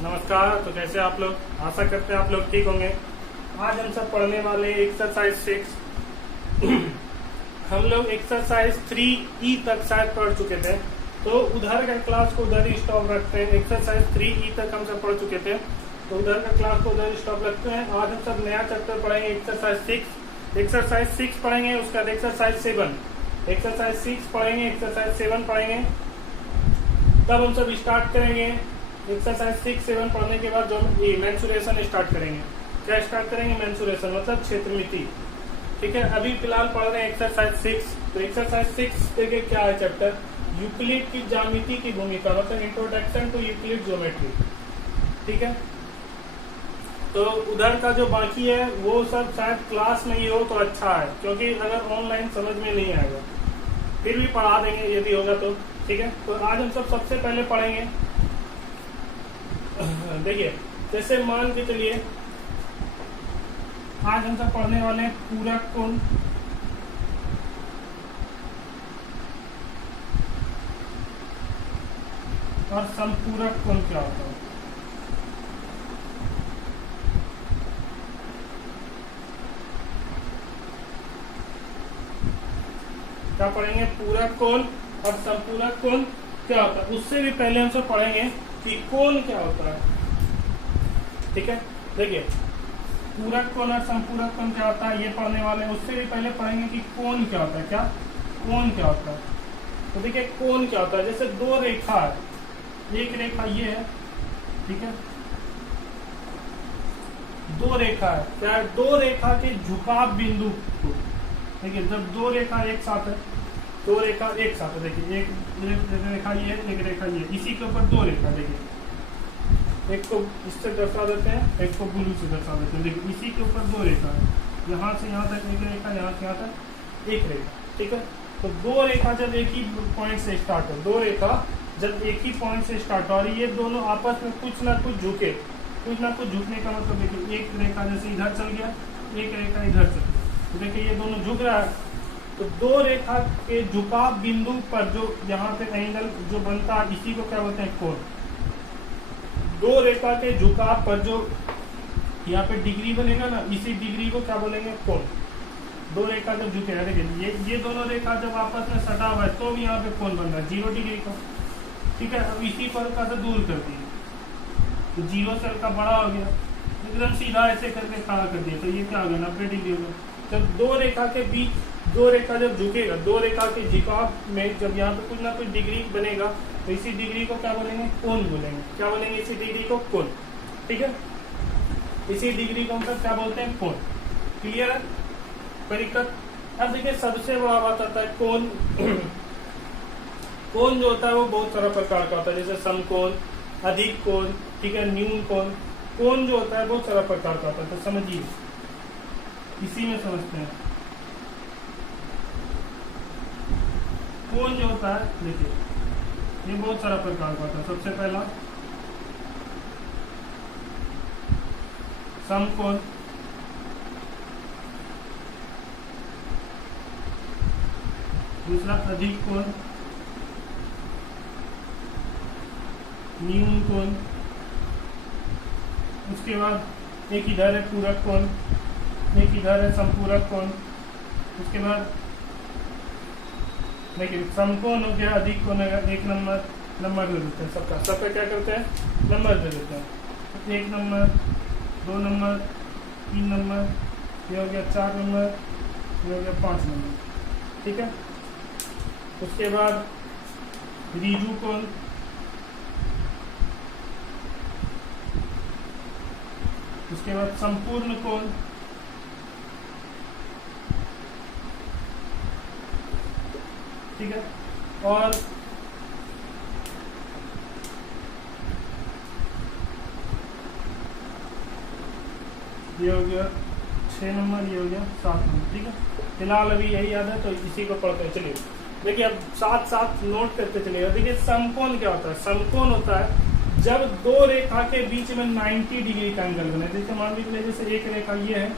नमस्कार। तो कैसे आप लोग, आशा करते हैं आप लोग ठीक होंगे। आज हम सब पढ़ने वाले एक्सरसाइज 6। हम लोग एक्सरसाइज 3E तक शायद पढ़ चुके थे, तो उधर का क्लास को उधर ही स्टॉप रखते हैं। एक्सरसाइज 3E तक हम सब पढ़ चुके थे, तो उधर का क्लास को उधर स्टॉप रखते हैं। आज हम सब नया चैप्टर पढ़ेंगे, एक्सरसाइज 6। एक्सरसाइज 6 पढ़ेंगे, उसका एक्सरसाइज 7। एक्सरसाइज 6 पढ़ेंगे, एक्सरसाइज 7 पढ़ेंगे, तब हम सब स्टार्ट करेंगे। एक्सरसाइज 6, 7 पढ़ने के बाद जो ये मेंसुरेशन स्टार्ट करेंगे। क्या स्टार्ट करेंगे? मेंसुरेशन मतलब क्षेत्रमिति। ठीक है, अभी फिलहाल पढ़ रहे हैं एक्सरसाइज 6। तो एक्सरसाइज 6 देखिए क्या है चैप्टर, यूक्लिड की ज्यामिति की भूमिका, मतलब इंट्रोडक्शन टू यूक्लिड ज्योमेट्री। ठीक है, तो उधर का जो बाकी है वो सब शायद क्लास में ही हो तो अच्छा है, क्योंकि अगर ऑनलाइन समझ में नहीं आएगा। फिर भी पढ़ा देंगे यदि होगा तो। ठीक है, तो आज हम सब सबसे पहले पढ़ेंगे, देखिए जैसे मान के चलिए आज हम सब पढ़ने वाले हैं पूरक कोण और समपूरक कोण क्या होता है। क्या पढ़ेंगे? पूरक कोण और समपूरक कोण क्या होता है। उससे भी पहले हम सब पढ़ेंगे कि कोण क्या होता है। ठीक है, देखिए पूरक कोण और समपूरक कोण क्या होता है ये पढ़ने वाले हैं। उससे भी पहले पढ़ेंगे कि कोण क्या होता है। क्या कोण क्या होता है? तो देखिए कोण क्या होता है, जैसे दो रेखा है, एक रेखा ये है, ठीक है, दो रेखा है। क्या है? दो रेखा के झुकाव बिंदु को देखिए, जब दो रेखा एक साथ है, दो रेखा एक साथ है, देखिए एक रेखा ये, एक रेखा ये, इसी के ऊपर दो रेखा, देखिए एक को इससे दर्शा देते हैं, एक को ब्लू से दर्शा देते हैं। देखिए इसी के ऊपर दो रेखा है, यहाँ से यहाँ तक एक रेखा, यहाँ से यहाँ तक एक रेखा। ठीक है, तो दो रेखा जब एक ही पॉइंट से स्टार्ट हो, दो रेखा जब एक ही पॉइंट से स्टार्ट हो और ये दोनों आपस में कुछ ना कुछ झुके, कुछ ना कुछ झुकने का मतलब देखिए एक रेखा जैसे इधर चल गया, एक रेखा इधर चल गया, तो देखिए ये दोनों झुक रहा है। तो दो रेखा के झुकाव बिंदु पर जो यहाँ पे एंगल जो बनता है, इसी को क्या बोलते हैं? कोण। दो रेखा के झुकाव पर जो यहाँ पे डिग्री बनेगा ना, इसी डिग्री को क्या बोलेंगे? कोण। दो रेखा जब झुके हैं, देखिए ये दोनों रेखा जब आपस में सटा हुआ है तो भी यहाँ पे कोण बन रहा है 0 डिग्री का। ठीक है, अब इसी पर का दूर कर दिए तो 0 से का बड़ा हो गया, एकदम सीधा ऐसे करके खड़ा कर दिया, तो ये क्या हो गया? 90 डिग्री हो गया। जब दो रेखा के बीच, दो रेखा जब झुकेगा, दो रेखा के झुकाव में जब यहाँ पे कुछ ना कुछ डिग्री बनेगा, तो इसी डिग्री को क्या बोलेंगे? कोण बोलेंगे। क्या बोलेंगे? इसी डिग्री को कोण। ठीक है, इसी डिग्री को हम सब क्या बोलते हैं? कोण। क्लियर है? परिकत। अब देखिए सबसे बड़ा बात आता है कोण। कोण जो होता है वो बहुत सारा प्रकार का होता है, जैसे समकोण, अधिक कोण, ठीक है, न्यून कोण। कोण जो होता है बहुत सारा प्रकार का होता है, तो समझिए इसी में समझते हैं। कोण जो होता है, देखिए ये बहुत सारा प्रकार का होता है। सबसे पहला समकोण, दूसरा अधिक कोण, न्यून कोण, उसके बाद एक इधर है पूरक कोण, एक इधर है समपूरक कोण। उसके बाद देखिए समकोण हो गया, अधिक कोण है, एक नंबर दे देते हैं सबका क्या करते हैं? नंबर दे देते हैं। 1 नंबर, 2 नंबर, 3 नंबर, ये हो गया 4 नंबर, ये हो गया 5 नंबर। ठीक है, उसके बाद ऋजु कोण, उसके बाद संपूर्ण कोण, ठीक है, और ये हो गया 6 नंबर, ये हो गया 7 नंबर। ठीक है, फिलहाल अभी यही याद है तो इसी को पढ़ते हैं। चलिए देखिए अब साथ साथ नोट करते चलिएगा। देखिए समकोण क्या होता है? समकोण होता है जब दो रेखा के बीच में 90 डिग्री का एंगल बने। जैसे मान लीजिए जैसे एक रेखा ये है,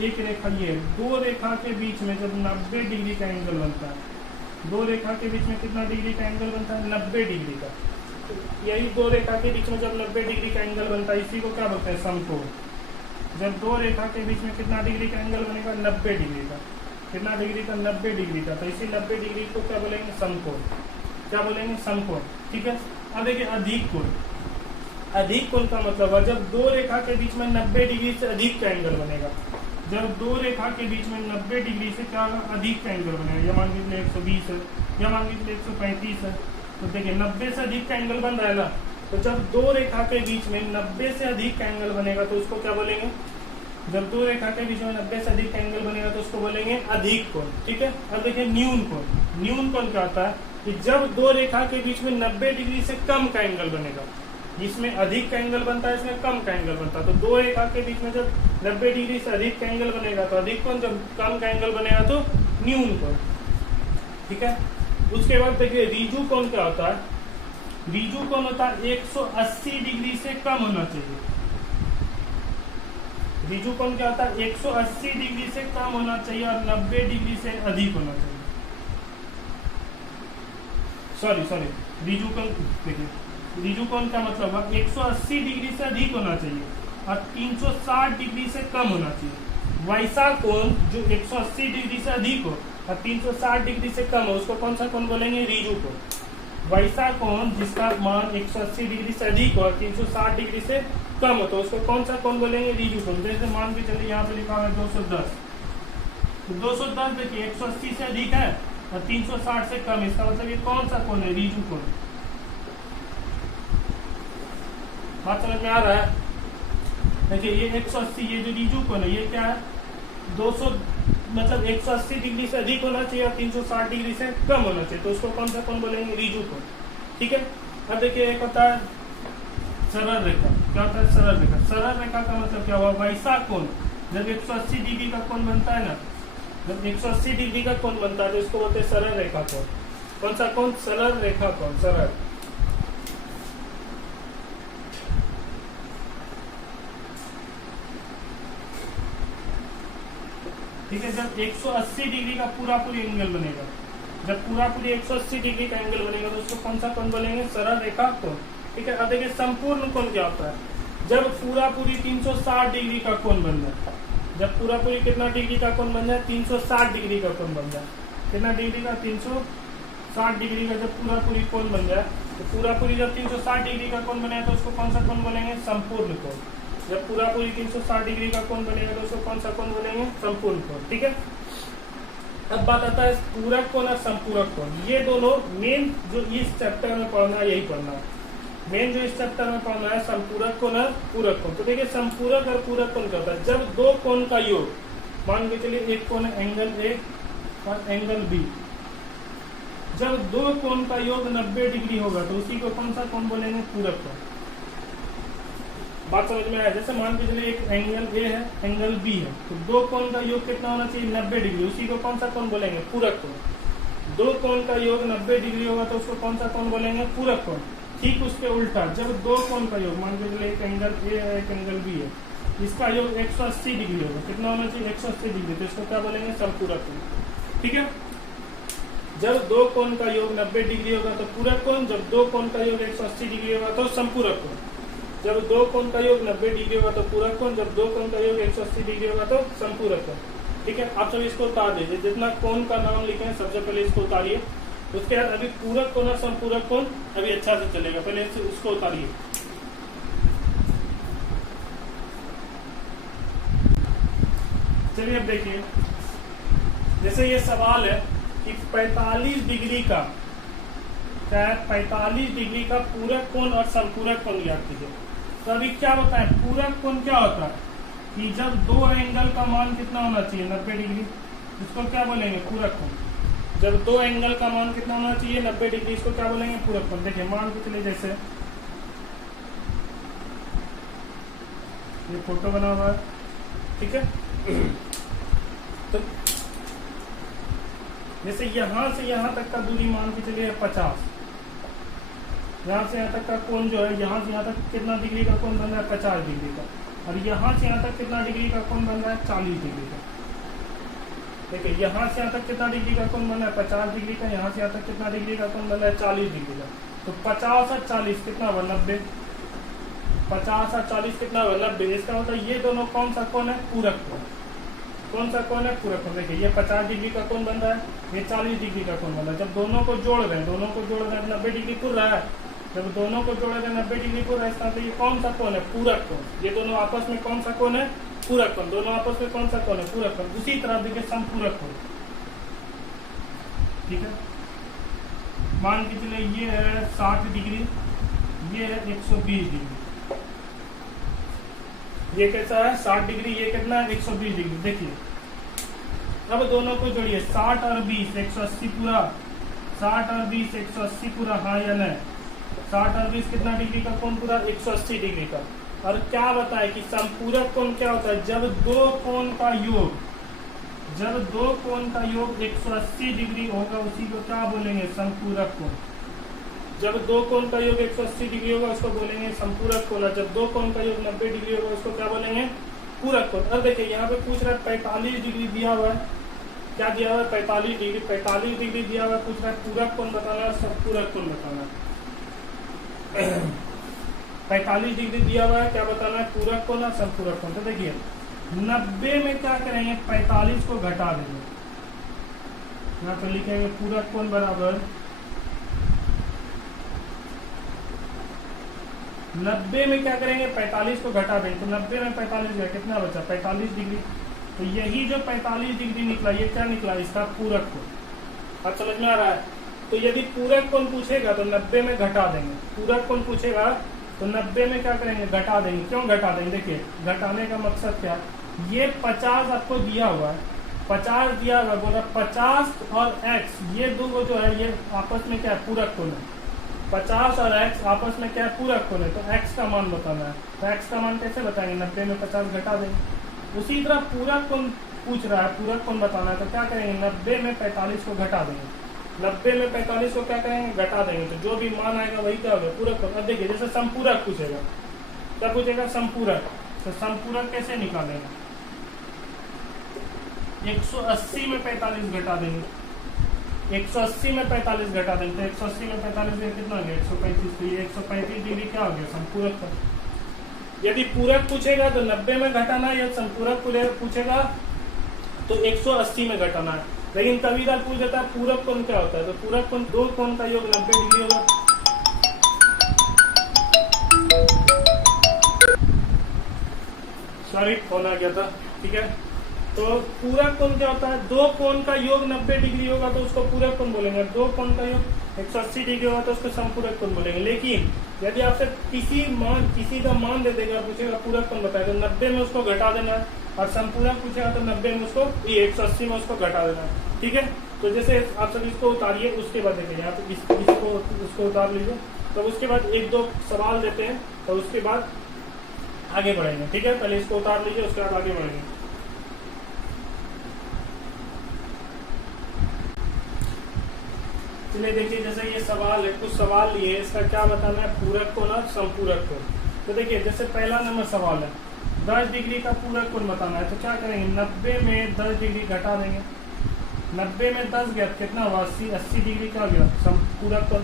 एक रेखा ये है, दो रेखा के बीच में जब 90 डिग्री का एंगल बनता है, दो रेखा के बीच में कितना डिग्री का एंगल बनता है? 90 डिग्री का। यही दो रेखा के बीच में जब 90 डिग्री का एंगल बनता है, इसी को क्या बोलते हैं? समकोण। जब दो रेखा के बीच में कितना डिग्री का एंगल बनेगा? 90 डिग्री का। कितना डिग्री का? 90 डिग्री का। तो इसी 90 डिग्री को क्या बोलेंगे? समकोण। क्या बोलेंगे? समकोण। ठीक है। अब देखिए अधिक कोण। अधिक कोण का मतलब है जब दो रेखा के बीच में 90 डिग्री से अधिक का एंगल बनेगा। जब दो रेखा के बीच में 90 डिग्री से क्या अधिक का एंगल बनेगा, या मान लीजिए 120 है, या मान लीजिए 135 है, तो देखिए 90 से अधिक का एंगल बन रहा है ना, तो जब दो रेखा के बीच में 90 से अधिक का एंगल बनेगा तो उसको क्या बोलेंगे? जब दो रेखा के बीच में 90 से अधिक का एंगल बनेगा तो उसको बोलेंगे अधिक कोण। ठीक है। अब देखिए न्यून कोण। न्यून कोण क्या होता है कि जब दो रेखा के बीच में 90 डिग्री से कम का एंगल बनेगा, जिसमें अधिक का एंगल बनता है, इसमें कम का एंगल बनता है। तो दो रेखा के बीच में जब 90 डिग्री से अधिक का एंगल बनेगा तो अधिक कोण, जब कम का एंगल बनेगा तो न्यून कोण। ठीक है। उसके बाद देखिए रीजु कोण क्या होता है? रीजु कोण होता है 180 डिग्री से कम होना चाहिए। रीजु कोण क्या होता है? 180 डिग्री से कम होना चाहिए और 90 डिग्री से अधिक होना चाहिए। सॉरी रीजु कोण देखिए, रीजु कोण का मतलब है 180 डिग्री से अधिक होना चाहिए और 360 डिग्री से कम होना चाहिए। वैसा कोण जो 180 डिग्री से अधिक हो और 360 डिग्री से कम हो, उसको कौन सा कोण बोलेंगे? रीजु कोण। वैसा कोण जिसका मान 180 डिग्री से अधिक हो और 360 डिग्री से कम हो, तो उसको कौन सा कोण बोलेंगे? रीजु कोण। जैसे मान के चलिए यहाँ पे लिखा हुआ है 210, तो 210 देखिए 180 से अधिक है और 360 से कम, इसका मतलब ये कौन सा कोण है? रीजु कोण। बात समझ में आ रहा है? देखिए ये 180, ये जो रीजु कोण है ये क्या है? 200 मतलब 180 डिग्री से अधिक होना चाहिए और 360 डिग्री से कम होना चाहिए, तो उसको कौन सा कोण बोलेंगे? रीजु कोण। ठीक है। अब देखिए एक होता है सरल रेखा। क्या होता है? सरल रेखा। सरल रेखा का मतलब क्या हुआ? वैसा कोण जब 180 डिग्री का कोण बनता है ना, जब 180 डिग्री का कोण बनता है तो इसको बोलते हैं सरल रेखा कोण। कौन सा कोण? सरल रेखा कोण। सरल। ठीक है। जब 180 डिग्री का पूरा पूरी एंगल बनेगा, जब पूरा पूरी 180 डिग्री का एंगल बनेगा तो उसको कौन सा कोण बोलेंगे? सरल रेखा कोण। ठीक है। अब देखिए संपूर्ण कोण क्या होता है? जब पूरा पूरी 360 डिग्री का कोण बन जाए, जब पूरा पूरी कितना डिग्री का कोण बन जाए? 360 डिग्री का कोण बन जाए। कितना डिग्री का? 360 डिग्री का जब पूरा पूरी कोण बन जाए, तो पूरा पूरी जब 360 डिग्री का कोण बनेगा तो उसको कौन सा कोण बोलेंगे? संपूर्ण कोण। जब पूरा पूरी 360 डिग्री का कोण बनेगा तो उसको कौन सा कोण बोलेंगे? संपूर्ण कोण। ठीक है। अब बात आता है पूरक कोण और संपूरक कोण। ये दोनों मेन जो इस चैप्टर में पढ़ना है, यही पढ़ना है। मेन जो इस चैप्टर में पढ़ना है संपूरक कोण और पूरक कोण। तो देखिए संपूरक और पूरक कोण क्या होता है? जब दो कोण का योग, मान के चलिए एक कोण है एंगल ए और एंगल बी, जब दो कोण का योग 90 डिग्री होगा तो उसी को कौन सा कोण बोलेंगे? पूरक कोण। बात समझ में आया? जैसे मान के चलिए एक एंगल ए है, एंगल बी है, तो दो कोण का योग कितना होना चाहिए? 90 डिग्री, उसी को कौन सा कोण बोलेंगे? पूरक कोण। दो कोण का योग 90 डिग्री होगा तो उसको कौन सा कोण बोलेंगे? पूरक कोण। ठीक उसके उल्टा जब दो कोण का योग, मान के चलिए एक एंगल ए है, एक एंगल बी है, इसका योग 180 डिग्री होगा। कितना होना चाहिए? 180 डिग्री, तो इसको क्या बोलेंगे? संपूरक कोण। ठीक है। जब दो कोण का योग 90 डिग्री होगा तो पूरक कोण, जब दो कोण का योग 180 डिग्री होगा तो संपूरक कोण। जब दो कोण का योग 90 डिग्री होगा तो पूरक कोण, जब दो कोण का योग 180 डिग्री होगा तो संपूरक कोण। ठीक है। आप सब इसको उतार दीजिए, जितना कोण का नाम लिखे हैं सबसे पहले इसको उतारिए। उसके बाद अभी पूरक कोण और संपूरक कोण अभी अच्छा से चलेगा, पहले उसको उतारिए। चलिए अब देखिए, जैसे ये सवाल है कि 45 डिग्री का क्या है? 45 डिग्री का पूरक कोण और संपूरक कोण ज्ञात कीजिए। तो अभी क्या बताएं? पूरक कोण क्या होता है कि जब दो एंगल का मान कितना होना चाहिए? 90 डिग्री, इसको क्या बोलेंगे? पूरक कोण। जब दो एंगल का मान कितना होना चाहिए? 90 डिग्री, इसको क्या बोलेंगे? पूरक कोण। देखिए मान के चलिए जैसे ये फोटो बना हुआ है, ठीक है। तो जैसे यहां से यहां तक का दूरी मान के चलिए 50, यहाँ से यहाँ तक का कोण जो है, यहाँ से यहाँ तक कितना डिग्री का कोण बन रहा है? 50 डिग्री का। और यहाँ से यहाँ तक कितना डिग्री का कोण बन रहा है? 40 डिग्री का। देखिए यहाँ से यहाँ तक कितना डिग्री का कोण बन रहा है? 50 डिग्री का। यहाँ से यहाँ तक कितना डिग्री का कोण बन रहा है? 40 डिग्री का। तो 50 और 40 कितना हुआ 90, 50 और 40 कितना हुआ 90। इसका मतलब ये दोनों कौन सा कोण है, पूरक कोण। कौन सा कोण है, पूरक कोण। देखिए ये 50 डिग्री का कोण बन रहा है, ये 40 डिग्री का कोण बन रहा है। जब दोनों को जोड़ रहे हैं 90 डिग्री पुर रहा है। जब दोनों को जोड़ रहे हैं 90 डिग्री पुर रहा है, इसका मतलब ये कौन सा कोण है, पूरक कोण। ये दोनों आपस में कौन सा कोण है, पूरक कोण। दोनों आपस में कौन सा कोण है, पूरक कोण। उसी तरह देखिए समपूरक कोण, ठीक है। मान के चले ये है 60 डिग्री, ये है 120 डिग्री। ये कैसा है 60 डिग्री, ये कितना है 120 डिग्री। देखिए अब दोनों को जोड़िए, 60 और 20 180 पूरा, 60 और 20 180 पूरा, हाँ या नहीं। 60 और 20 कितना डिग्री का कोण पूरा, 180 डिग्री का। और क्या बताए कि समपूरक कोण क्या होता है, जब दो कोण का योग, जब दो कोण का योग 180 डिग्री होगा उसी को क्या बोलेंगे, समपूरक कोण। जब दो कोण का योग 180 डिग्री होगा उसको बोलेंगे समपूरक कोण। जब दो कोण का योग 90 डिग्री होगा उसको क्या बोलेंगे, पूरक कोण। अब देखिए यहाँ पे पूछ रहा है 45 डिग्री दिया हुआ है, क्या दिया हुआ है 45 डिग्री, 45 डिग्री दिया हुआ है। पूछ रहा है पूरक कोण बताना है, समपूरक कोण बताना है। 45 डिग्री दिया हुआ है, क्या बताना है, पूरक कोण और समपूरक कोण। तो देखिए 90 में क्या करेंगे, 45 को घटा देंगे। यहाँ पर लिखेंगे पूरक कोण बराबर 90 में क्या करेंगे, 45 को घटा देंगे। तो 90 में 45 गया, कितना बचा 45 डिग्री। तो यही जो 45 डिग्री निकला, ये क्या निकला, इसका पूरक कोण। अब समझ में आ रहा है। तो यदि पूरक कोण पूछेगा तो 90 में घटा देंगे। पूरक कोण पूछेगा तो 90 में क्या करेंगे, घटा देंगे। क्यों घटा देंगे, देखिए घटाने का मकसद क्या, ये 50 आपको दिया हुआ है, 50 दिया हुआ, बोला 50 और x, ये दो जो है ये आपस में क्या है, पूरक कोण है। 50 और x आपस में क्या है, पूरक कोण है। तो x का मान बताना है। तो x का मान कैसे बताएंगे, 90 में 50 घटा देंगे। उसी तरह पूरक कोण पूछ रहा है, पूरक कोण बताना है। तो क्या करेंगे, 90 में 45 को घटा देंगे। 90 में 45 को क्या करेंगे, घटा देंगे। तो जो भी मान आएगा वही क्या होगा, पूरक कोण। अब देखिए जैसे समपूरक पूछेगा, क्या पूछेगा, समपूरक। तो समपूरक कैसे निकालेंगे, 180 में 45 घटा देंगे। 180 में 45 घटा देंगे। तो 180 में 45 में कितना हो गया, 135। तो ये 135 डिग्री क्या हो गया, समपूरक का। यदि पूरक पूछेगा तो 90 में घटाना है, या समपूरक पूछेगा तो 180 में घटाना है। लेकिन कभी-कभार पूछ देता है पूरक कोण क्या होता है। तो पूरक कोण दो कोण का योग 90 डिग्री होगा। सॉरी फोन आ गया था, ठीक है। तो पूरक कोण क्या होता है, दो कोण का योग 90 डिग्री होगा तो उसको पूरक कोण बोलेंगे। दो कोण का योग 180 डिग्री होगा तो उसको समपूरक कोण बोलेंगे। लेकिन यदि आपसे किसी का मान दे देगा, पूछेगा पूरक कोण बताएगा, तो 90 में उसको घटा देना है। और समपूरक पूछेगा तो 90 में उसको, ये 180 में उसको घटा देना है, ठीक है। तो जैसे आप सब इसको उतारिए, उसके बाद देखिए यहाँ पे इसको उतार लीजिए। तो उसके बाद एक दो सवाल देते हैं, तो उसके बाद आगे बढ़ेंगे, ठीक है। पहले इसको उतार लीजिए, उसके बाद आगे बढ़ेंगे। चलिए देखिए जैसे ये सवाल है, कुछ सवाल लिए, इसका क्या बताना है, पूरक कोण और समपूरक कोण। तो देखिए जैसे पहला नंबर सवाल है, 10 डिग्री का पूरक कोण बताना है। तो क्या करेंगे, 90 में 10 डिग्री घटा देंगे। 90 में 10 गया कितना हुआ, 80 डिग्री का गया समपूरक कोण।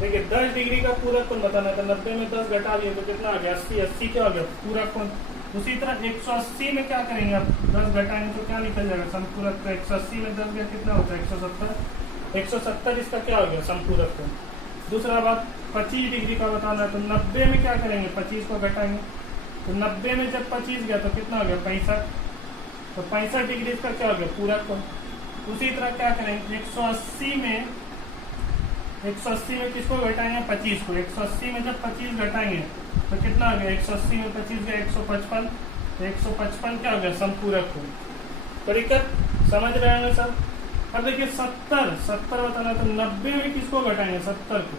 देखिए 10 डिग्री का पूरक कोण बताना है। तो 90 में 10 घटा दिए तो कितना आ गया, 80 क्या हो गया, पूरक कोण। उसी तरह 180 में क्या करेंगे, आप 10 घटाएंगे तो क्या निकल जाएगा, समपूरक। तो 180 में 10 गया कितना होता है, 170 इसका क्या हो गया, समपूरक कोण। दूसरा बात 25 डिग्री का बताना है। तो 90 में क्या करेंगे, 25 को घटाएंगे। तो 90 में जब 25 गया तो कितना हो गया, 65। तो 65 डिग्री इसका क्या हो गया, पूरक कोण। उसी तरह क्या करेंगे, 180 में किसको घटाएंगे, 25 को। 180 में जब 25 घटाएंगे तो कितना हो गया, 180 में 25 गया 155। तो 155 क्या हो गया, समपूरक कोण। तरीका समझ रहे हैं सर। अब देखिए 70 बताना। तो 90 में किसको घटाएंगे, 70 को।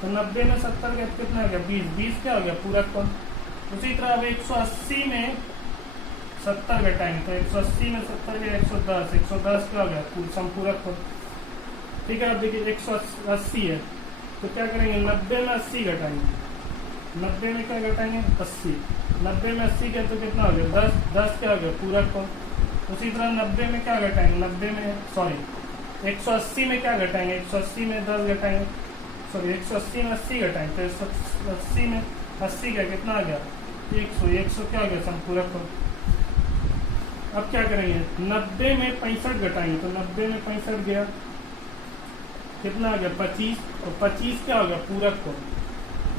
तो 90 में 70 का कितना हो गया, 20 क्या हो गया, पूरक कोण। उसी तरह अब 180 में 70 घटाएंगे। तो 180 में 70 गया 110 क्या हो गया, समपूरक कोण, ठीक है। अब देखिए 180 है तो क्या करेंगे, 90 में 80 घटाएंगे। 90 में क्या घटाएंगे, 80। 90 में 80 क्या तो कितना हो गया, 10 क्या हो गया, पूरक कोण। उसी तरह 90 में क्या घटाएंगे, 180 में क्या घटाएंगे, 180 में 10 घटाएंगे। सॉरी 180 में 80 घटाएं तो 180 में 80 का कितना आ गया 100, 100 क्या आ गया संपूरक को। अब क्या करेंगे 90 में 65 घटाएंगे तो 90 में 65 गया कितना आ गया 25, और 25 क्या हो गया पूरक को।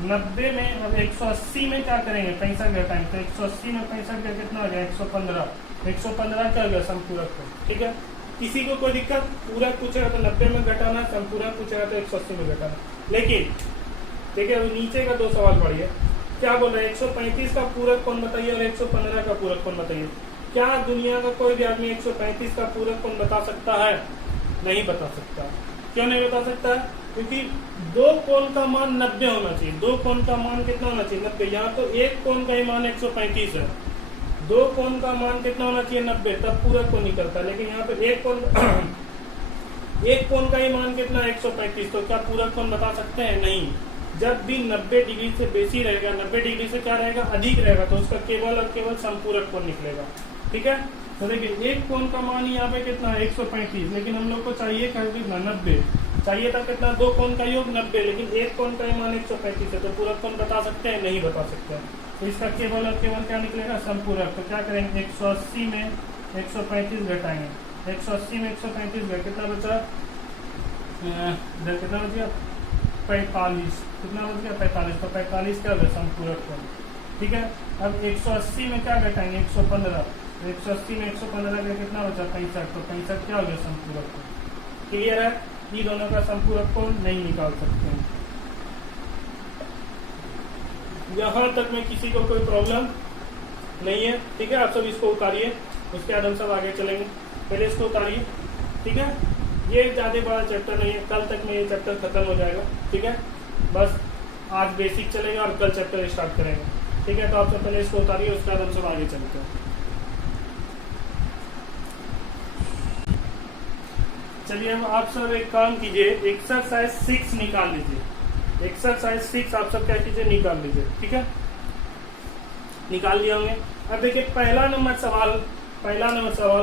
90 में अब 180 में क्या करेंगे 65 घटाएंगे तो 180 में 65 का कितना हो गया 115, 115 क्या हो गया संपूरक को। ठीक है, किसी को कोई दिक्कत पूरक पूछेगा तो 90 में घटाना, संपूरक पूछेगा तो 180 में घटाना। लेकिन देखिए अभी नीचे का 2 सवाल पढ़िए, क्या बोल रहे हैं 135 का पूरक कौन बताइए और 115 का पूरक कौन बताइए। क्या दुनिया का कोई भी आदमी 135 का पूरक कौन बता सकता है? नहीं बता सकता। क्यों नहीं बता सकता? क्योंकि दो कोण का मान 90 होना चाहिए। दो कोण का मान कितना होना चाहिए 90। यहाँ तो एक कोण का ही मान 135 है, दो कोण का मान कितना होना चाहिए 90, तब पूरक को निकलता है। लेकिन यहाँ पे एक कोण का ही मान कितना 135, तो क्या पूरक कोण बता सकते हैं? नहीं। जब भी 90 डिग्री से बेसी रहेगा, 90 डिग्री से क्या रहेगा अधिक रहेगा, तो उसका केवल और केवल संपूरक कोण निकलेगा। ठीक है, तो देखिए एक कोण का मान यहाँ पे कितना है 135, लेकिन हम लोग को चाहिए कितना 90 चाहिए था, कितना दो कोण का योग 90, लेकिन एक कोण का ही मान 135 है, तो पूरक कोण बता सकते हैं? नहीं बता सकते हैं। तो इसका केवल और केवल क्या निकलेगा संपूरक। तो क्या करेंगे 180 में 135 घटाएंगे, 180 में 135 घटा कितना बचा कितना बच गया 45, कितना बच गया 45, तो 45 क्या होगा संपूरक कोण। ठीक है, अब 180 में क्या घटाएंगे 115, तो 180 में 115 का कितना बचा 65, तो 65 क्या हो गया संपूरक कोण। क्लियर है, ये दोनों का संपूरक कोण नहीं निकाल सकते हैं। यहाँ तक में किसी को कोई प्रॉब्लम नहीं है? ठीक है, आप सब इसको उतारिए, उसके बाद हम सब आगे चलेंगे। पहले इसको उतारिए। ठीक है, ये ज्यादा बड़ा चैप्टर नहीं है, कल तक में ये चैप्टर खत्म हो जाएगा। ठीक है, बस आज बेसिक चलेगा और कल चैप्टर स्टार्ट करेंगे। ठीक है, तो आप सब पहले इसको उतारिए, उसके बाद हम सब आगे चलते हैं। चलिए अब आप सब एक काम कीजिए, एक्सरसाइज 6 निकाल लीजिए। एक्सरसाइज 6 आप सब क्या कीजिए निकाल लीजिए। ठीक है, निकाल लिए होंगे। अब देखिए पहला नंबर सवाल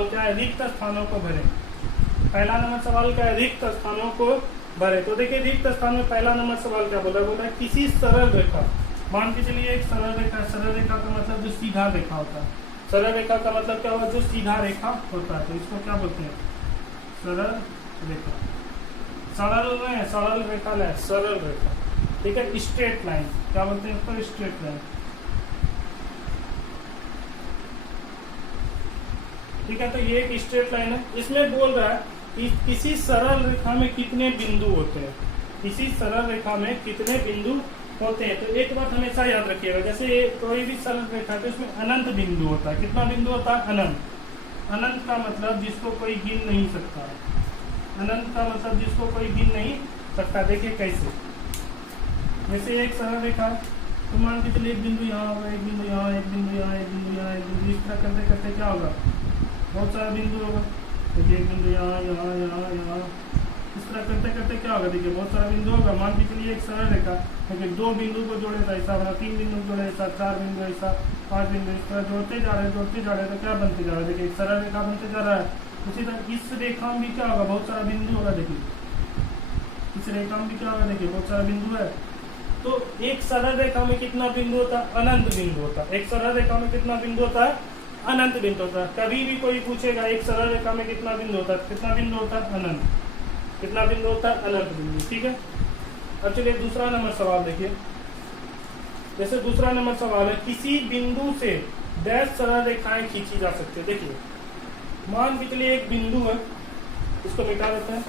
क्या है, रिक्त स्थानों को भरें। पहला नंबर सवाल क्या है, रिक्त स्थानों को भरे। तो देखिए रिक्त स्थान में पहला नंबर सवाल क्या बोला है किसी सरल रेखा, मान के चलिए एक सरल रेखा। सरल रेखा का मतलब जो सीधा रेखा होता है। सरल रेखा का मतलब क्या हुआ, जो सीधा रेखा होता है, तो इसको क्या बोलते हैं सरल रेखा। सरल रेखा है, सरल रेखा। ठीक है, स्ट्रेट लाइन क्या बोलते हैं इसको, स्ट्रेट लाइन। ठीक है, तो ये एक स्ट्रेट लाइन है। इसमें बोल रहा है कि किसी सरल रेखा में कितने बिंदु होते हैं, किसी सरल रेखा में कितने बिंदु होते हैं। तो एक बात हमेशा याद रखिएगा, जैसे कोई भी सरल रेखा है तो इसमें अनंत बिंदु होता है। कितना बिंदु होता है, अनंत। अनंत का मतलब जिसको कोई गिन नहीं सकता। अनंत का मतलब जिसको कोई गिन नहीं सकता। देखिए कैसे, जैसे एक सरल रेखा तो मान के चलिए एक बिंदु यहाँ होगा, एक बिंदु यहाँ, एक बिंदु यहाँ, एक बिंदु यहाँ, एक बिंदु, इस तरह करते करते क्या होगा बहुत सारा बिंदु होगा। देखिए एक बिंदु यहाँ यहाँ यहाँ यहाँ, इस तरह करते करते क्या होगा, देखिए बहुत सारा बिंदु होगा। मान के चलिए एक सरल रेखा, देखिए दो बिंदु को जोड़े था ऐसा बना, तीन बिंदु जोड़े ऐसा, चार बिंदु ऐसा, पांच बिंदु, इस तरह जोड़ते जा रहे हैं तो क्या बनते जा रहा है, देखिए एक सरल रेखा बनते जा रहा है। उसी तरह इस रेखा में भी क्या होगा, बहुत सारा बिंदु होगा। देखिए इस रेखा में भी क्या होगा, देखिए बहुत सारा बिंदु है। तो एक सरल रेखा में कितना बिंदु होता है, अनंत बिंदु होता है। एक सरल रेखा में कितना बिंदु होता है, अनंत बिंदु होता है। कभी भी कोई पूछेगा एक सरल रेखा में कितना बिंदु होता है, कितना बिंदु होता है, अनंत। कितना बिंदु होता है, अनंत बिंदु। ठीक है, अब चलिए दूसरा नंबर सवाल देखिए। जैसे दूसरा नंबर सवाल है, किसी बिंदु से डैश सरल रेखाएं खींची जा सकती है। देखिए मान के चलिए एक बिंदु है, इसको मिटा देते हैं।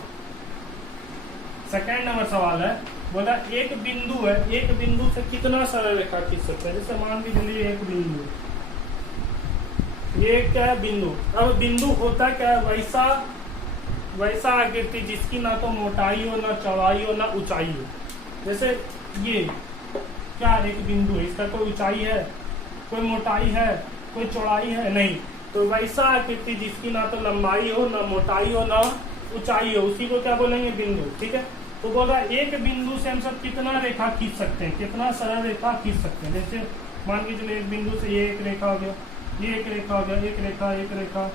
सेकंड नंबर सवाल है, बोला एक बिंदु है, एक बिंदु से कितना सरल रेखा खींच सकते हैं। जैसे मान के चलिए एक बिंदु, ये क्या है बिंदु। अब बिंदु होता क्या है, वैसा आकृति जिसकी ना तो मोटाई हो, ना चौड़ाई हो, ना ऊंचाई हो। जैसे ये क्या एक बिंदु है, इसका कोई ऊंचाई है, कोई मोटाई है, कोई चौड़ाई है, नहीं। तो वैसा आकृति जिसकी ना तो लंबाई हो, ना मोटाई हो, ना ऊंचाई हो, उसी को क्या बोलेंगे बिंदु। ठीक है, तो बोल रहा है एक बिंदु से हम सब कितना रेखा खींच सकते हैं, कितना सरल रेखा खींच सकते हैं। जैसे मान के चलिए एक बिंदु से ये एक रेखा हो गया, ये एक रेखा हो गया, एक रेखा, एक रेखा,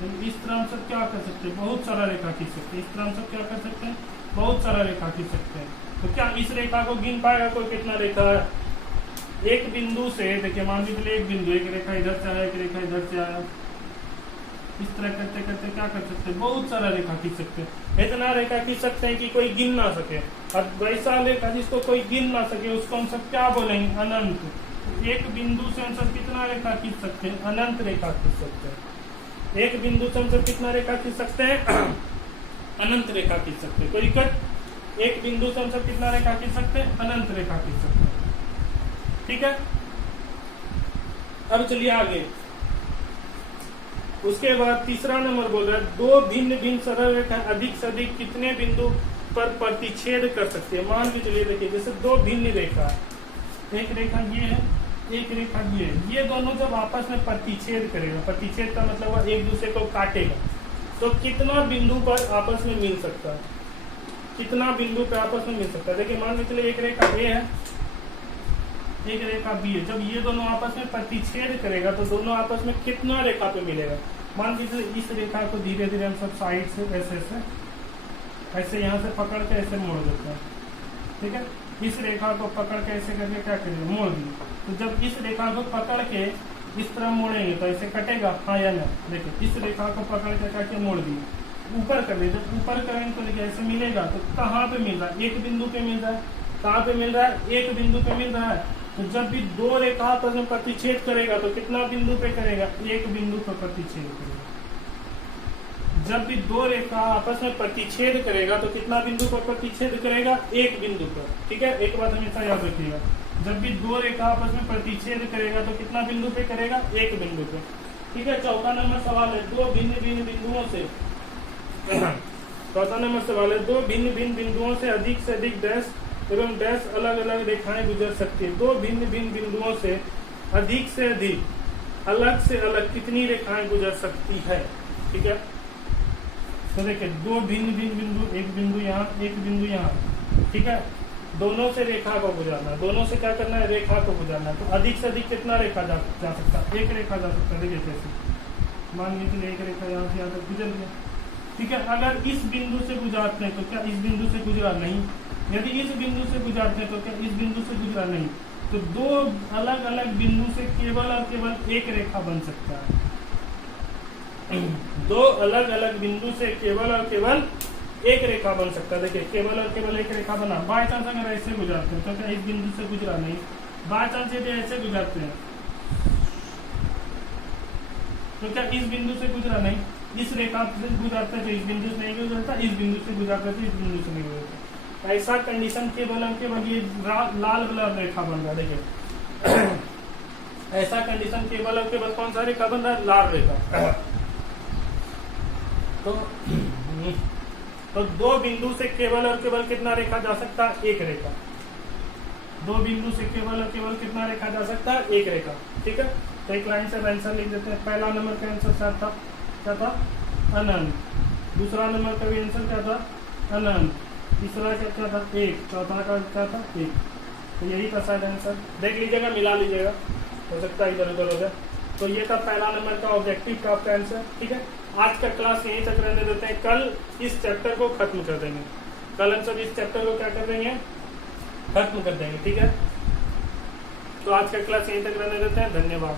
तो इस तरह हम सब क्या कर सकते हैं, बहुत सारा रेखा खींच सकते हैं। इस तरह हम सब क्या कर सकते हैं, बहुत सारा रेखा खींच सकते हैं। तो क्या इस रेखा को गिन पाएगा कोई कितना रेखा है? एक बिंदु से देखिए, मान लीजिए एक बिंदु, एक रेखा इधर से आया, एक रेखा इधर से आया, इस तरह करते करते क्या कर सकते हैं, बहुत सारा रेखा खींच सकते हैं। इतना रेखा खींच सकते हैं कि कोई गिन ना सके। और वैसा रेखा जिसको कोई गिन ना सके उसको हम सब क्या बोलेंगे, अनंत। एक बिंदु से हम सब कितना रेखा खींच सकते हैं, अनंत रेखा खींच सकते हैं। एक बिंदु से हम सब कितना रेखा खींच सकते हैं, अनंत रेखा खींच सकते हैं। कोई दिक्कत? एक बिंदु से हम सब कितना रेखा खींच सकते हैं, अनंत रेखा खींच सकते हैं। ठीक है, अब चलिए आगे। उसके बाद तीसरा नंबर बोल रहा है, दो भिन्न भिन्न सरल रेखा अधिक से अधिक कितने बिंदु पर प्रतिच्छेद कर सकते हैं। मान के चलिए, देखिए जैसे दो भिन्न रेखा, एक रेखा ये है, एक रेखा ये दोनों जब आपस में प्रतिच्छेद करेगा, प्रतिच्छेद का मतलब है एक दूसरे को काटेगा, तो कितना बिंदु पर आपस में मिल सकता है, कितना बिंदु पे आपस में मिल सकता है। देखिए मान के चलिए एक रेखा ए है, एक रेखा बी है। जब ये दोनों आपस में प्रतिच्छेद करेगा तो दोनों आपस में कितना रेखा पे मिलेगा। मान लीजिए इस रेखा को धीरे धीरे हम सब साइड से ऐसे यहाँ से पकड़ के ऐसे मोड़ देते हैं। ठीक है, इस रेखा को पकड़ के ऐसे करके क्या करेंगे, मोड़ दिए। तो जब इस रेखा को पकड़ के इस तरह मोड़ेंगे तो ऐसे कटेगा, हाँ या ना। देखिए इस रेखा को पकड़ के करके मोड़ दिए, ऊपर कर दिए। जब ऊपर करेंगे तो देखिए ऐसे मिलेगा। तो कहाँ पे मिल रहा है, एक बिंदु पे मिल रहा है। कहाँ पे मिल रहा है, एक बिंदु पे मिल रहा है। तो जब भी दो रेखा आपस में प्रतिच्छेद करेगा तो कितना बिंदु पे करेगा, एक बिंदु पर प्रतिच्छेद करेगा। जब भी दो रेखा आपस में प्रतिच्छेद करेगा तो कितना बिंदु पर प्रतिच्छेद करेगा, एक बिंदु पर। ठीक है, एक बात हमेशा याद रखिएगा, जब भी दो रेखा आपस में प्रतिच्छेद करेगा तो कितना बिंदु पे करेगा, एक बिंदु पे। ठीक है, चौथा नंबर सवाल है, दो भिन्न भिन्न बिंदुओं से चौथा नंबर सवाल है, दो भिन्न भिन्न बिंदुओं से अधिक डैश एवं डैश अलग अलग रेखाएं गुजर सकती है। दो भिन्न भिन्न बिंदुओं से अधिक अलग से अलग कितनी रेखाएं गुजर सकती है। ठीक है, तो देखिए दो भिन्न भिन्न बिंदु, एक बिंदु यहाँ, एक बिंदु यहाँ। ठीक है, दोनों से रेखा को गुजारना, दोनों से क्या करना है, रेखा को गुजारना। तो अधिक से अधिक कितना रेखा जा सकता है, एक रेखा जा सकता है। देखिए कैसे, मान लीजिए एक रेखा यहाँ से यहाँ तक गुजर गया। ठीक है, अगर इस बिंदु से गुजारते हैं तो क्या इस बिंदु से गुजरा, नहीं। यदि इस बिंदु से गुजारते हैं तो क्या इस बिंदु से गुजरा, नहीं। तो दो अलग अलग बिंदु से केवल और केवल एक रेखा बन सकता है। दो अलग अलग बिंदु से केवल और केवल एक रेखा बन सकता है। देखिए केवल और केवल एक रेखा बना। बाय चांस अगर ऐसे गुजरते हैं तो क्या इस बिंदु से गुजरा, नहीं। बाय चांस यदि ऐसे गुजरते हैं तो क्या इस बिंदु से गुजरा, नहीं। इस रेखा से गुजरते हैं तो इस बिंदु से नहीं गुजरता, इस बिंदु से गुजरते तो इस बिंदु से नहीं गुजरता। ऐसा कंडीशन केवल और केवल ये लाल वाला रेखा बन रहा है। देखिए ऐसा कंडीशन केवल और केवल कौन सा रेखा बन रहा है, लाल रेखा। तो दो बिंदु से केवल और केवल कितना रेखा जा सकता है, एक रेखा। दो बिंदु से केवल और केवल कितना रेखा जा सकता है, एक रेखा। ठीक है, तो एक लाइन से आंसर लिख देते हैं। पहला नंबर का आंसर क्या था, अनंत। दूसरा नंबर का भी आंसर क्या था, अनंत। तीसरा क्या था, एक। चौथा का क्या था, एक। तो यही था शायद आंसर। देख लीजिएगा, मिला लीजिएगा, हो सकता है इधर उधर हो जाए। तो ये था पहला नंबर का ऑब्जेक्टिव का आपका आंसर। ठीक है, आज का क्लास यहीं तक रहने देते हैं। कल इस चैप्टर को खत्म कर देंगे। कल हम सब इस चैप्टर को क्या कर देंगे, खत्म कर देंगे। ठीक है, तो आज का क्लास यहीं तक रहने देते हैं। धन्यवाद।